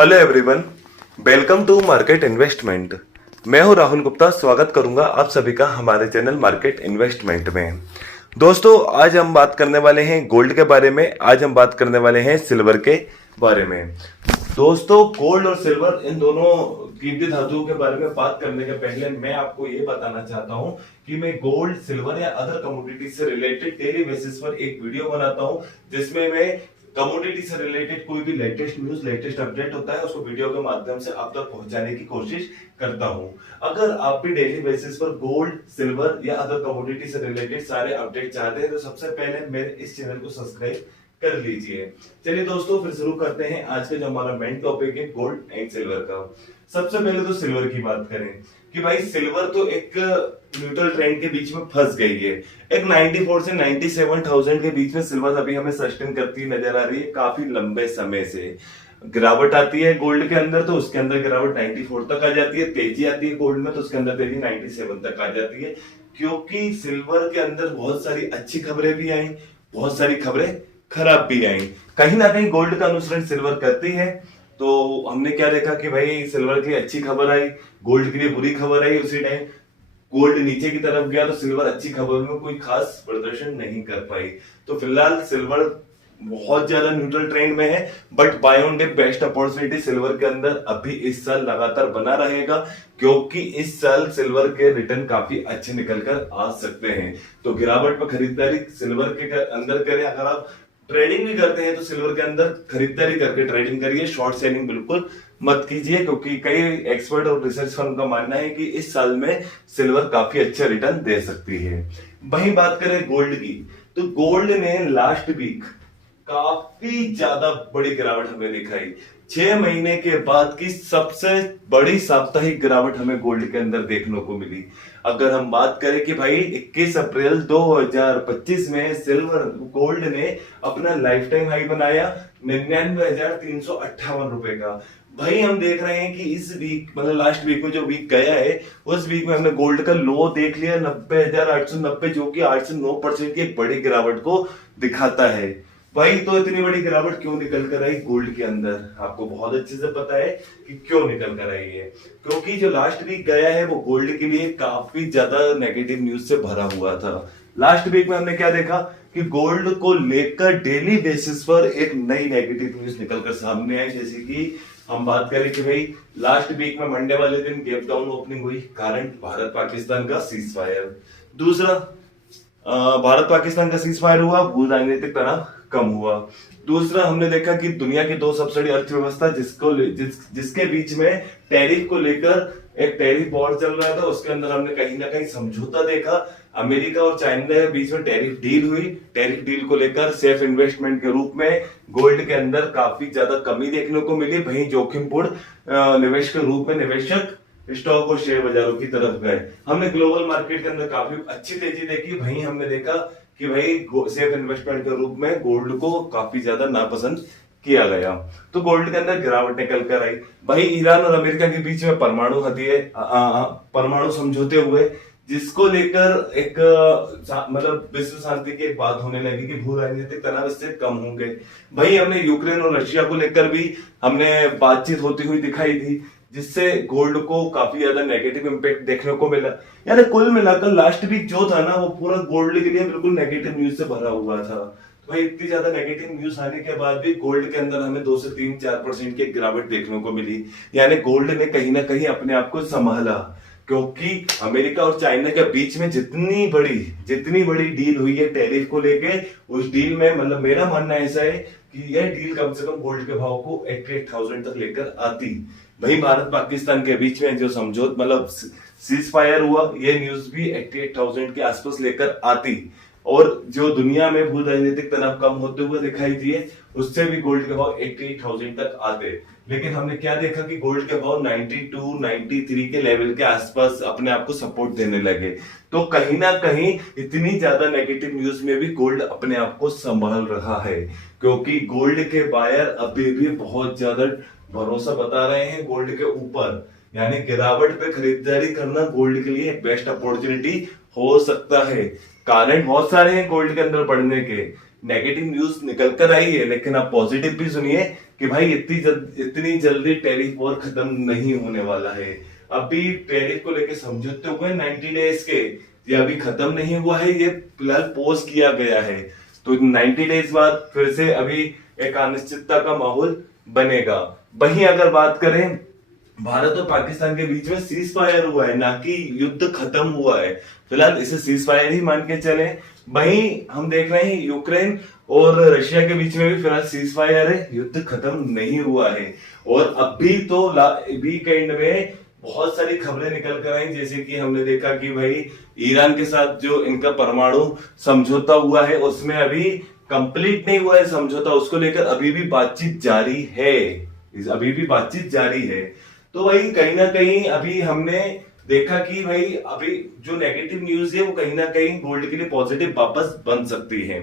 Hello everyone, welcome to market investment. मैं हूं राहुल गुप्ता। स्वागत करूंगा आप सभी का हमारे चैनल मार्केट इन्वेस्टमेंट में। दोस्तों, आज हम बात करने वाले हैं गोल्ड के बारे में। आज हम बात करने वाले हैं सिल्वर के बारे में। दोस्तों, गोल्ड और सिल्वर इन दोनों कीमती धातुओं के बारे में बात करने के पहले मैं आपको ये बताना चाहता हूं कि मैं गोल्ड, सिल्वर या अदर कमोडिटी से रिलेटेड डेली बेसिस पर एक वीडियो बनाता हूं, जिसमें मैं कमोडिटी से रिलेटेड कोई भी लेटेस्ट न्यूज, लेटेस्ट अपडेट होता है उसको वीडियो के माध्यम से आप तक पहुंचाने की कोशिश करता हूं। अगर आप भी डेली बेसिस पर गोल्ड, सिल्वर या अदर कमोडिटी से रिलेटेड सारे अपडेट चाहते हैं तो सबसे पहले मेरे इस चैनल को सब्सक्राइब कर लीजिए। चलिए दोस्तों, फिर शुरू करते हैं आज का जो हमारा मेन टॉपिक है गोल्ड एंड सिल्वर का। सबसे पहले तो सिल्वर की बात करें कि भाई सिल्वर तो एक न्यूट्रल ट्रेंड के बीच में फंस गई है। एक 94 से 97,000 के बीच में सिल्वर अभी हमें सस्टेन करती नजर आ रही है। काफी लंबे समय से गिरावट आती है गोल्ड के अंदर तो उसके अंदर गिरावट 94 तक आ जाती है। तेजी आती है गोल्ड में तो उसके अंदर तेजी 97 तक आ जाती है, क्योंकि सिल्वर के अंदर बहुत सारी अच्छी खबरें भी आई, बहुत सारी खबरें खराब भी आई। कहीं ना कहीं गोल्ड का अनुसरण सिल्वर करती है। तो हमने क्या देखा कि भाई सिल्वर के लिए अच्छी खबर आई, गोल्ड के लिए बुरी खबर आई। उसी टाइम गोल्ड नीचे की तरफ गया तो सिल्वर अच्छी खबर में कोई खास प्रदर्शन नहीं कर पाई। तो फिलहाल सिल्वर बहुत ज्यादा न्यूट्रल ट्रेंड में है, but buy on dip best opportunity silver के अंदर अभी इस साल लगातार बना रहेगा, क्योंकि इस साल सिल्वर के रिटर्न काफी अच्छे निकल कर आ सकते हैं। तो गिरावट पर खरीदारी सिल्वर के अंदर करें। अगर आप ट्रेडिंग भी करते हैं तो सिल्वर के अंदर खरीदारी करके ट्रेडिंग करिए, शॉर्ट सेलिंग बिल्कुल मत कीजिए, क्योंकि कई एक्सपर्ट और रिसर्च फर्म का मानना है कि इस साल में सिल्वर काफी अच्छा रिटर्न दे सकती है। वहीं बात करें गोल्ड की, तो गोल्ड ने लास्ट वीक काफी ज्यादा बड़ी गिरावट हमें दिखाई। 6 महीने के बाद की सबसे बड़ी साप्ताहिक गिरावट हमें गोल्ड के अंदर देखने को मिली। अगर हम बात करें कि भाई 21 अप्रैल 2025 में सिल्वर गोल्ड ने अपना लाइफ टाइम हाई बनाया 99,358 रुपए का। भाई हम देख रहे हैं कि इस वीक, मतलब लास्ट वीक में जो वीक गया है उस वीक में हमने गोल्ड का लो देख लिया 90,890, जो कि 8 से 9% की एक बड़ी गिरावट को दिखाता है। भाई तो इतनी बड़ी गिरावट क्यों निकल कर आई गोल्ड के अंदर? आपको बहुत अच्छे से पता है कि क्यों निकल कर आई है, क्योंकि जो लास्ट वीक गया है वो गोल्ड के लिए काफी ज्यादा नेगेटिव न्यूज से भरा हुआ था। लास्ट वीक में हमने क्या देखा कि गोल्ड को लेकर डेली बेसिस पर एक नई नेगेटिव न्यूज निकलकर सामने आई। जैसे कि हम बात करें कि भाई लास्ट वीक में मंडे वाले दिन गैप डाउन ओपनिंग हुई, कारण भारत पाकिस्तान का सीज फायर। दूसरा, भारत पाकिस्तान का सीज फायर हुआ, भू राजनीतिक तनाव कम हुआ। दूसरा, हमने देखा कि दुनिया की दो सबसे बड़ी अर्थव्यवस्था जिसके बीच में टैरिफ को लेकर एक टैरिफ वॉर चल रहा था, उसके अंदर हमने कहीं ना कहीं समझौता देखा। अमेरिका और चाइना के बीच में टैरिफ डील हुई। टैरिफ डील को लेकर सेफ इन्वेस्टमेंट के रूप में गोल्ड के अंदर काफी ज्यादा कमी देखने को मिली। वहीं जोखिमपूर्ण निवेश के रूप में निवेशक स्टॉक और शेयर बाजारों की तरफ गए। हमने ग्लोबल मार्केट के अंदर काफी अच्छी तेजी देखी। वहीं हमने देखा कि भाई सेफ इन्वेस्टमेंट के रूप में गोल्ड को काफी ज्यादा नापसंद किया गया, तो गोल्ड के अंदर गिरावट निकल कर आई। वहीं ईरान और अमेरिका के बीच में परमाणु समझौते हुए, जिसको लेकर एक मतलब विश्व शांति की एक बात होने लगी कि भू राजनीतिक तनाव इससे कम होंगे। वहीं हमने यूक्रेन और रशिया को लेकर भी हमने बातचीत होती हुई दिखाई दी, जिससे गोल्ड को काफी ज्यादा नेगेटिव इंपैक्ट देखने को मिला। यानी कुल मिलाकर लास्ट वीक जो था ना वो पूरा गोल्ड के लिए बिल्कुल नेगेटिव न्यूज से भरा हुआ था। तो भाई इतनी ज्यादा नेगेटिव न्यूज आने के बाद भी गोल्ड के अंदर हमें 2 से 3-4% की गिरावट देखने को मिली। यानी गोल्ड ने कहीं ना कहीं अपने आप को संभाला, क्योंकि अमेरिका और चाइना के बीच में जितनी बड़ी डील हुई है टैरिफ को लेके, उस डील में मतलब मेरा मानना ऐसा है कि यह डील कम से कम गोल्ड के भाव को 88,000 तक लेकर आती। वहीं भारत पाकिस्तान के बीच में जो समझौता मतलब सीज फायर हुआ, ये न्यूज भी 88,000 के आसपास लेकर आती, और जो दुनिया में भू राजनीतिक तनाव कम होते हुए दिखाई दिए उससे भी गोल्ड के भाव 88,000 तक आते। लेकिन हमने क्या देखा कि गोल्ड के भाव 92, 93 के लेवल के आसपास अपने आप को सपोर्ट देने लगे। तो कहीं ना कहीं इतनी ज्यादा नेगेटिव न्यूज में भी गोल्ड अपने आप को संभाल रहा है, क्योंकि गोल्ड के बायर अभी भी बहुत ज्यादा भरोसा बता रहे हैं गोल्ड के ऊपर। यानी गिरावट पे खरीदारी करना गोल्ड के लिए बेस्ट अपॉर्चुनिटी हो सकता है। कारण बहुत सारे हैं गोल्ड के अंदर बढ़ने के। नेगेटिव न्यूज निकल कर आई है, लेकिन आप पॉजिटिव भी सुनिए कि भाई इतनी जल्दी टैरिफ वॉर खत्म नहीं होने वाला है। अभी टैरिफ को लेके समझौते हुए 90 डेज के, ये अभी खत्म नहीं हुआ है, ये फिलहाल पोज किया गया है। तो 90 डेज बाद फिर से अभी एक अनिश्चितता का माहौल बनेगा। वहीं अगर बात करें भारत और पाकिस्तान के बीच में सीज फायर हुआ है, ना कि युद्ध खत्म हुआ है, फिलहाल इसे सीज फायर ही मान के चले। वहीं हम देख रहे हैं यूक्रेन और रशिया के बीच में भी फिलहाल सीज फायर है, युद्ध खत्म नहीं हुआ है। और अभी तो वीकेंड में बहुत सारी खबरें निकल कर आई, जैसे कि हमने देखा कि भाई ईरान के साथ जो इनका परमाणु समझौता हुआ है उसमें अभी कंप्लीट नहीं हुआ है समझौता, उसको लेकर अभी भी बातचीत जारी है, अभी भी बातचीत जारी है। तो भाई कहीं ना कहीं अभी हमने देखा कि भाई अभी जो नेगेटिव न्यूज है वो कहीं ना कहीं गोल्ड के लिए पॉजिटिव वापस बन सकती है।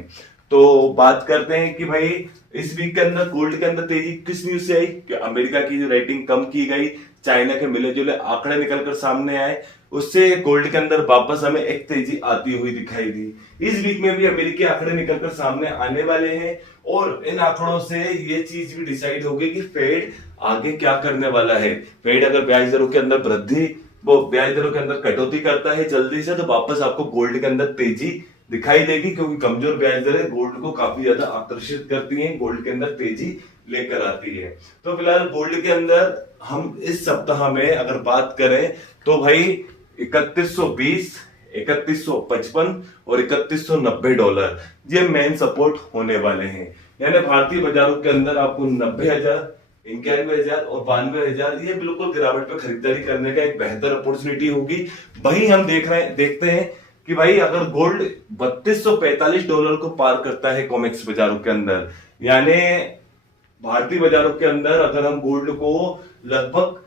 तो बात करते हैं कि भाई इस वीक के अंदर गोल्ड के अंदर तेजी किस न्यूज से आई कि अमेरिका की जो रेटिंग कम की गई, चाइना के मिले जुले आंकड़े निकलकर सामने आए, उससे गोल्ड के अंदर वापस हमें एक तेजी आती हुई दिखाई दी। इस वीक में भी अमेरिकी आंकड़े निकलकर सामने आने वाले हैं और इन आंकड़ों से ये चीज भी डिसाइड होगी कि फेड आगे क्या करने वाला है। फेड अगर ब्याज दरों के अंदर वृद्धि, वो ब्याज दरों के अंदर कटौती करता है जल्दी से, तो वापस आपको गोल्ड के अंदर तेजी दिखाई देगी, क्योंकि कमजोर ब्याज दरें गोल्ड को काफी ज्यादा आकर्षित करती हैं, गोल्ड के अंदर तेजी लेकर आती है। तो फिलहाल गोल्ड के अंदर हम इस सप्ताह में अगर बात करें तो भाई 3120, 3155 और 3190 डॉलर ये मेन सपोर्ट होने वाले हैं। यानी भारतीय बाजारों के अंदर आपको 90,000, 91,000 और 92,000 ये बिल्कुल गिरावट पे खरीदारी करने का एक बेहतर अपॉर्चुनिटी होगी। वहीं हम देखते हैं कि भाई अगर गोल्ड 3245 डॉलर को पार करता है कॉमेक्स बाजारों के अंदर, यानी भारतीय बाजारों के अंदर अगर हम गोल्ड को लगभग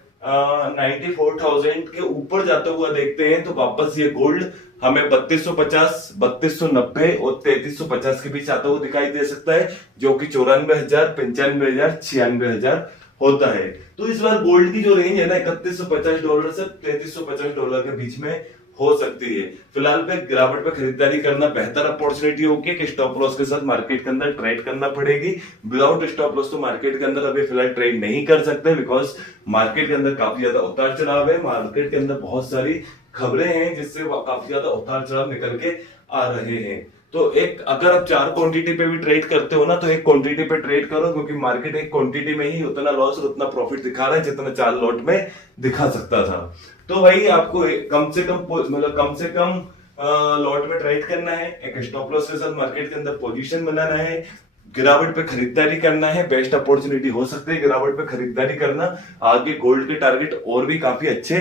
94,000 के ऊपर जाता हुआ देखते हैं, तो वापस ये गोल्ड हमें 3250, 3290 और 3350 के बीच आता हुआ दिखाई दे सकता है, जो कि 94,000, 95,000, 96,000 होता है। तो इस बार गोल्ड की जो रेंज है ना 3150 डॉलर से 3350 डॉलर के बीच में हो सकती है। फिलहाल पे गिरावट पे खरीदारी करना बेहतर अपॉर्चुनिटी होगी कि स्टॉप लॉस के साथ मार्केट के अंदर ट्रेड करना पड़ेगी। विदाउट स्टॉप लॉस तो मार्केट के अंदर अभी फिलहाल ट्रेड नहीं कर सकते, बिकॉज मार्केट के अंदर काफी ज्यादा उतार चढ़ाव है, मार्केट के अंदर बहुत सारी खबरें हैं जिससे काफी ज्यादा उतार चढ़ाव निकल के आ रहे हैं। तो एक अगर आप 4 क्वांटिटी पे भी ट्रेड करते हो ना, तो एक क्वांटिटी पे ट्रेड करो, क्योंकि मार्केट एक क्वांटिटी में ही उतना लॉस और उतना प्रॉफिट दिखा रहा है जितना 4 लॉट में दिखा सकता था। तो भाई आपको कम से कम लॉट में ट्रेड करना है, एक स्टॉप लॉस के साथ मार्केट के अंदर पोजीशन बनाना है, गिरावट पे खरीदारी करना है, बेस्ट अपॉर्चुनिटी हो सकती है गिरावट पे खरीदारी करना। आगे गोल्ड के टारगेट और भी काफी अच्छे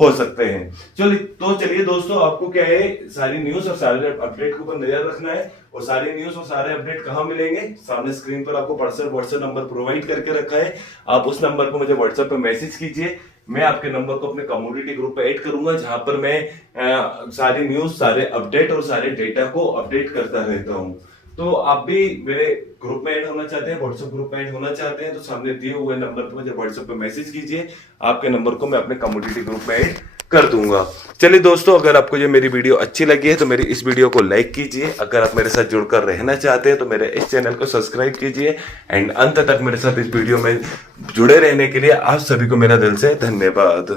हो सकते हैं। चलिए दोस्तों, आपको क्या है, सारी न्यूज और सारे अपडेट के ऊपर नजर रखना है। और सारी न्यूज और सारे अपडेट कहां मिलेंगे, सामने स्क्रीन पर आपको पर्सनल व्हाट्सएप नंबर प्रोवाइड करके रखा है, आप उस नंबर पर मुझे व्हाट्सएप पे मैसेज कीजिए। मैं आपके नंबर को अपने कम्युनिटी ग्रुप पे ऐड करूंगा, जहां पर मैं सारी न्यूज, सारे अपडेट और सारे डेटा को अपडेट करता रहता हूं। तो आप भी मेरे ग्रुप में ऐड होना चाहते हैं, व्हाट्सएप ग्रुप में ऐड होना चाहते हैं, तो सामने दिए हुए नंबर पर मुझे व्हाट्सएप पे मैसेज कीजिए, आपके नंबर को मैं अपने कम्युनिटी ग्रुप में ऐड कर दूंगा। चलिए दोस्तों, अगर आपको ये मेरी वीडियो अच्छी लगी है तो मेरी इस वीडियो को लाइक कीजिए। अगर आप मेरे साथ जुड़कर रहना चाहते हैं तो मेरे इस चैनल को सब्सक्राइब कीजिए। एंड अंत तक मेरे साथ इस वीडियो में जुड़े रहने के लिए आप सभी को मेरा दिल से धन्यवाद।